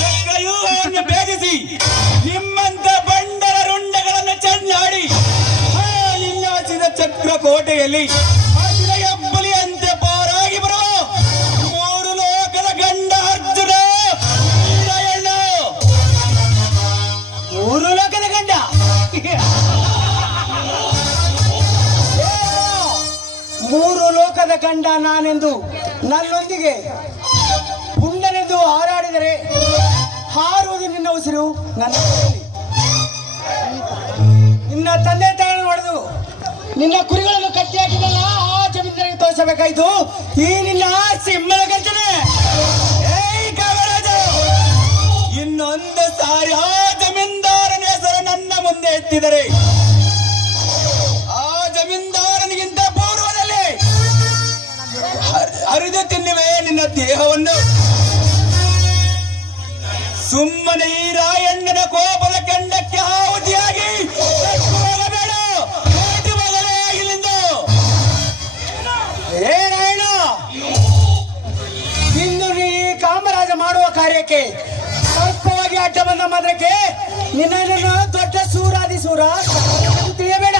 ಚಕ್ರವ್ಯೂಹವನ್ನು ಭೇದಿಸಿ ನಿಮ್ಮಂತ ಬಂಡರ ರುಂಡಗಳನ್ನು ಚೆನ್ನಾಡಿ ವಿನ್ಯಾಸಿದ ಚಕ್ರಕೋಟೆಯಲ್ಲಿ ಹೆಬ್ಬಲಿಯಂತೆ ಪಾರಾಗಿ ಬರುವ ಮೂರು ಲೋಕದ ಗಂಡ ಅರ್ಜುನ. ಮೂರು ಲೋಕದ ಗಂಡ ಮೂರು ಲೋಕದ ಗಂಡ ನಾನೆಂದು ನನ್ನೊಂದಿಗೆ ಪುಂಡನೆಂದು ಹಾರಾಡಿದರೆ ಹಾರುವುದು ನಿನ್ನ ಉಸಿರು ನನ್ನ ಕೈಯಲ್ಲಿ. ನಿನ್ನ ತಂದೆ ತಾಯಿಗಳನ್ನು ಹೊಡೆದು ನಿನ್ನ ಕುರಿಗಳನ್ನು ಕಟ್ಟಿ ಹಾಕಿದಲ್ಲ ಆ ಜಮೀನ್ದಾರಿಗೆ ತೋರಿಸಬೇಕಾಯ್ತು ಈ ನಿನ್ನ ಸಿಂಹದ ಗರ್ಜನೆ. ಇನ್ನೊಂದು ಸಾರಿ ಆ ಜಮೀನ್ದಾರನ ಹೆಸರು ನನ್ನ ಮುಂದೆ ಎತ್ತಿದರೆ ಆ ಜಮೀನ್ದಾರನಿಗಿಂತ ಪೂರ್ವದಲ್ಲಿ ಹರಿದು ತಿನ್ನುವೆ ನಿನ್ನ ದೇಹವನ್ನು. ಸುಮ್ಮನೆ ಈ ರಾಯಣ್ಣನ ಕೋಪದ ಕೆಂಡಕ್ಕೆ ಆಹುತಿಯಾಗಿ ಹೋಗಬೇಡ. ಏ ರಾಯಣ್ಣ, ಇಂದು ನೀ ಕಾಮರಾಜ ಮಾಡುವ ಕಾರ್ಯಕ್ಕೆ ಸರ್ಪವಾಗಿ ಅಡ್ಡ ಬಂದ ಮಾತ್ರಕ್ಕೆ ನಿನ್ನನ್ನು ದೊಡ್ಡ ಸೂರಾದಿಸೂರ ತಿಳಿಯಬೇಡ.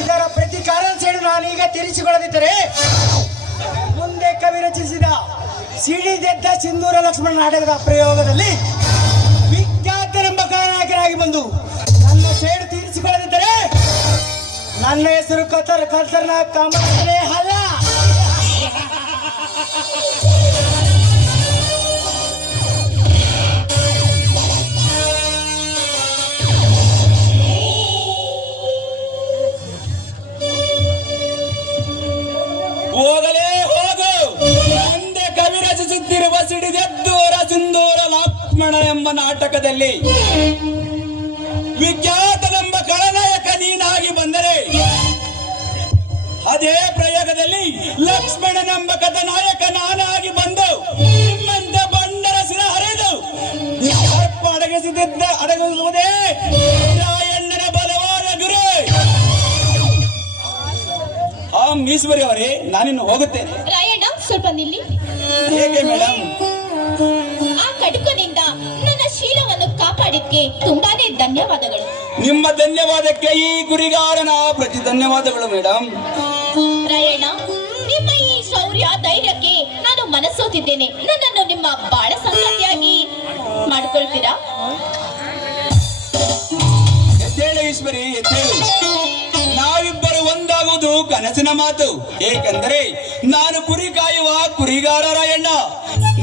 ಇದರ ಪ್ರತಿಕಾರ ಸೇಡು ನಾನೀಗ ತೀರಿಸಿಕೊಳ್ಳದಿದ್ದರೆ ಮುಂದೆ ಕವಿ ರಚಿಸಿದ ಸಿಡಿದೆದ್ದ ಸಿಂಧೂರ ಲಕ್ಷ್ಮಣ ನಾಟಕದ ಪ್ರಯೋಗದಲ್ಲಿ ವಿಖ್ಯಾತನೆಂಬ ನಾಯಕನಾಗಿ ಬಂದು ನನ್ನ ಸೇಡು ತೀರಿಸಿಕೊಳ್ಳದಿದ್ದರೆ ನನ್ನ ಹೆಸರು ಕರ್ತರ್ನ ಕಾಮರಾಜನೇ ಅಲ್ಲ. ಹೋಗಲೇ ಹೋಗು. ಮುಂದೆ ಕವಿ ರಚಿಸುತ್ತಿರುವ ಸಿಡಿದೆದ್ದೂರ ಸಿಂಧೂರ ಲಕ್ಷ್ಮಣ ಎಂಬ ನಾಟಕದಲ್ಲಿ ವಿಖ್ಯಾತನೆಂಬ ಖಳನಾಯಕ ನೀನಾಗಿ ಬಂದರೆ ಅದೇ ಪ್ರಯೋಗದಲ್ಲಿ ಲಕ್ಷ್ಮಣನೆಂಬ ಕಥಾನಾಯಕ ನಾನಾಗಿ ಬಂದು ನಿಮ್ಮಂತ ಬಂಡರ ಸಿರ ಹರಿದು ಅಡಗಿಸುವುದೇ ರಾಯಣ್ಣನ ಬಲವಾದ ಗುರು. ಈಶ್ವರಿ ಅವರೇ, ನಾನಿನ್ನು ಹೋಗುತ್ತೇನೆ. ರಾಯಣ್ಣ, ಸ್ವಲ್ಪ ನಿಲ್ಲಿ. ಹೇಗೆ ಮೇಡಮ್? ಆ ಕಟುಕನಿಂದ ನನ್ನ ಶೀಲವನ್ನು ಕಾಪಾಡಿದ್ಕೆ ತುಂಬಾನೇ ಧನ್ಯವಾದಗಳು. ನಿಮ್ಮ ಧನ್ಯವಾದಕ್ಕೆ ಈ ಗುರಿಗಾರನ ಪ್ರತಿ ಧನ್ಯವಾದಗಳು ಮೇಡಮ್. ರಾಯಣ್ಣ, ನಿಮ್ಮ ಈ ಶೌರ್ಯ ಧೈರ್ಯಕ್ಕೆ ನಾನು ಮನಸೋತಿದ್ದೇನೆ. ನನ್ನನ್ನು ನಿಮ್ಮ ಬಾಳ ಸಂಗಾತಿಯಾಗಿ ಮಾಡ್ಕೊಳ್ತೀರಾ? ಎದ್ದೇಳು ಈಶ್ವರಿ, ಎದ್ದೇಳು. ನಾವಿಬ್ಬರು ಒಂದಾಗುವುದು ಕನಸಿನ ಮಾತು. ಏಕೆಂದರೆ ನಾನು ಕುರಿ ಕಾಯುವ ಕುರಿಗಾರ ರಾಯಣ್ಣ,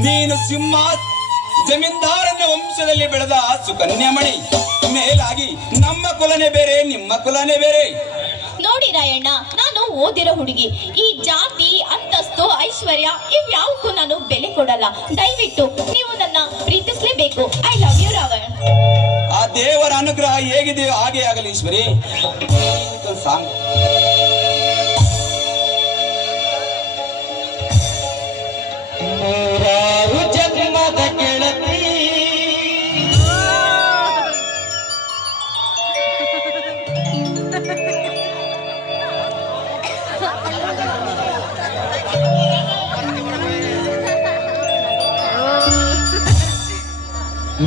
ನೀನು ಸಿಂಹ ಜಮೀನ್ದಾರನ ವಂಶದಲ್ಲಿ ಬೆಳೆದ ಸುಕನ್ಯಾಮಣಿ. ಮೇಲಾಗಿ ನಮ್ಮ ಕುಲನೇ ಬೇರೆ, ನಿಮ್ಮ ಕುಲನೇ ಬೇರೆ. ನೋಡಿ ರಾಯಣ್ಣ, ನಾನು ಓದಿರೋ ಹುಡುಗಿ. ಈ ಜಾತಿ, ಅಂತಸ್ತು, ಐಶ್ವರ್ಯ ಇವ್ಯಾವುಕ್ಕೂ ನಾನು ಬೆಲೆ ಕೊಡಲ್ಲ. ದಯವಿಟ್ಟು ನೀವು ನನ್ನ ಪ್ರೀತಿಸಲೇಬೇಕು. I love you Ravan. ಆ ದೇವರ ಅನುಗ್ರಹ ಹೇಗಿದೆಯೋ ಹಾಗೆ ಆಗಲಿ ಈಶ್ವರಿ. ಸಾಂಗ್ ನೂರಾರು ಜನ್ಮದ ಗೆಳತಿ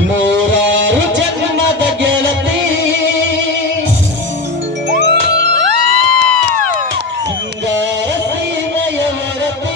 ನೂರಾರು ಜನ್ಮದ ಗೆಳತಿ ಸಿಂಗಾರ ಸೀಮೆಯ ಮರತಿ.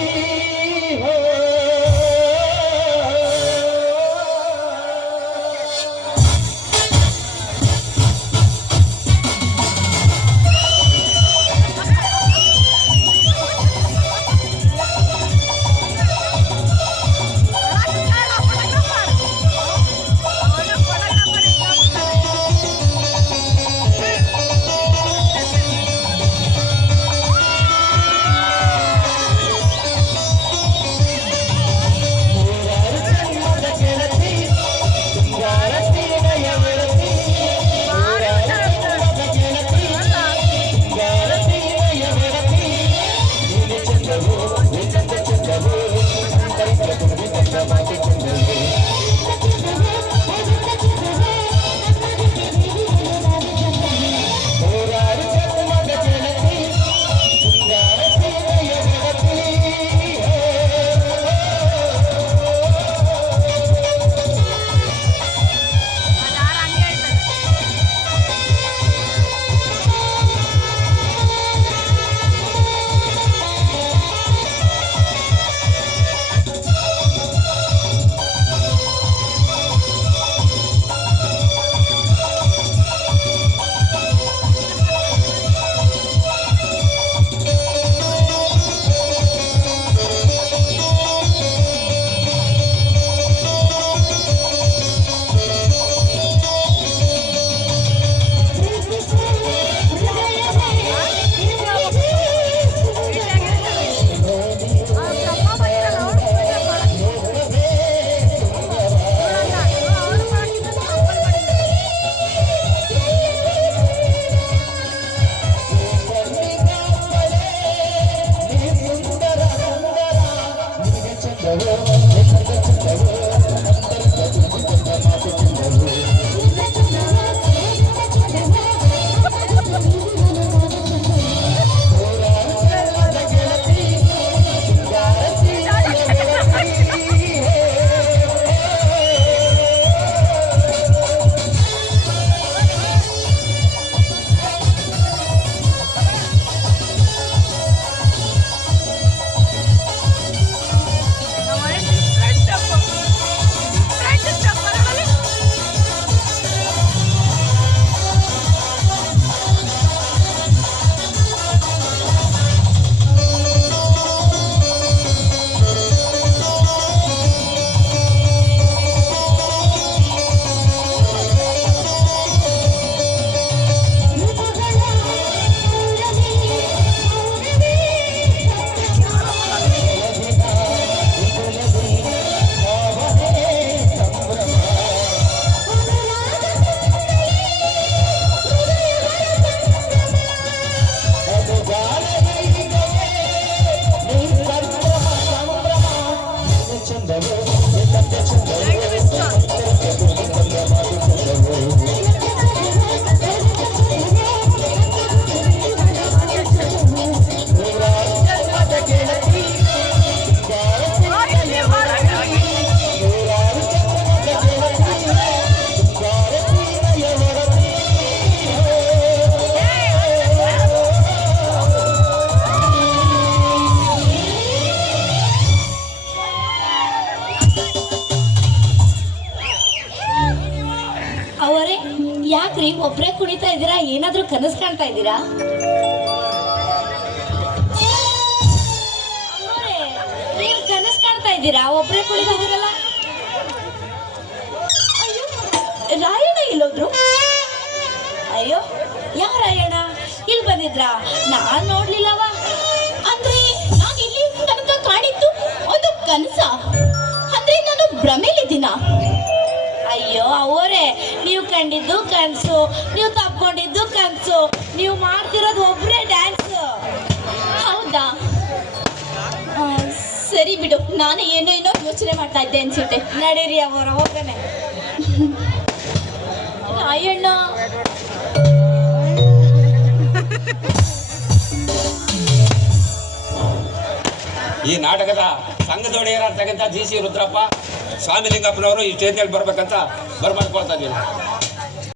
ಅವರೇ ಯಾಕ್ರಿ ಒಬ್ರೇ ಕುಣಿತಾ ಇದ್ದೀರಾ? ಏನಾದ್ರೂ ಕನಸು ಕಾಣ್ತಾ ಇದ್ದೀರಾ? ನೀವು ಕನಸು ಕಾಣ್ತಾ ಇದ್ದೀರಾ? ಒಬ್ರೇ ಕುಣಿತಾ ಇದ್ದೀರಲ್ಲ. ಅಯ್ಯೋ ರಾಯಣ್ಣ ಇಲ್ಲೋದ್ರು? ಅಯ್ಯೋ ಯಾವ ರಾಯಣ್ಣ? ಇಲ್ಲಿ ಬಂದಿದ್ರಾ? ನಾನ್ ನೋಡ್ಲಿಲ್ಲವ. ಅಂದ್ರೆ ನಾನು ಇಲ್ಲಿ ತನಕ ಕಾಣಿದ್ದು ಒಂದು ಕನಸ? ಅಂದ್ರೆ ನಾನು ಭ್ರಮೆಲಿದ್ದೀನ? ಅಯ್ಯೋ ಅವರೇ, ನೀವು ಕಂಡಿದ್ದು ಕನಸು, ನೀವು ತಪ್ಕೊಂಡಿದ್ದು ಕನಸು, ನೀವು ಮಾಡ್ತಿರೋದು ಒಬ್ರೇ ಡ್ಯಾನ್ಸ್. ಹೌದಾ? ಸರಿ ಬಿಡು, ನಾನು ಏನೋ ಯೋಚನೆ ಮಾಡ್ತಾ ಇದ್ದೆ ಅನ್ಸುತ್ತೆ. ನಡೀರಿ ಅವರ ಹೋಗನೆ. ರಾಯಣ್ಣ ಈ ನಾಟಕದ ಸಂಘದೊಡೆಯರಾಗಿರ್ತಕ್ಕಂಥ ಜಿ ಸಿ ರುದ್ರಪ್ಪ ಸ್ವಾಮಿಲಿಂಗಪ್ಪನವರು ಈ ಸ್ಟೇಜ್ನಲ್ಲಿ ಬರ್ಬೇಕಂತ ಬರ್ಮಾಡ್ಕೊಳ್ತಾ ಇದ್ದೀನಿ.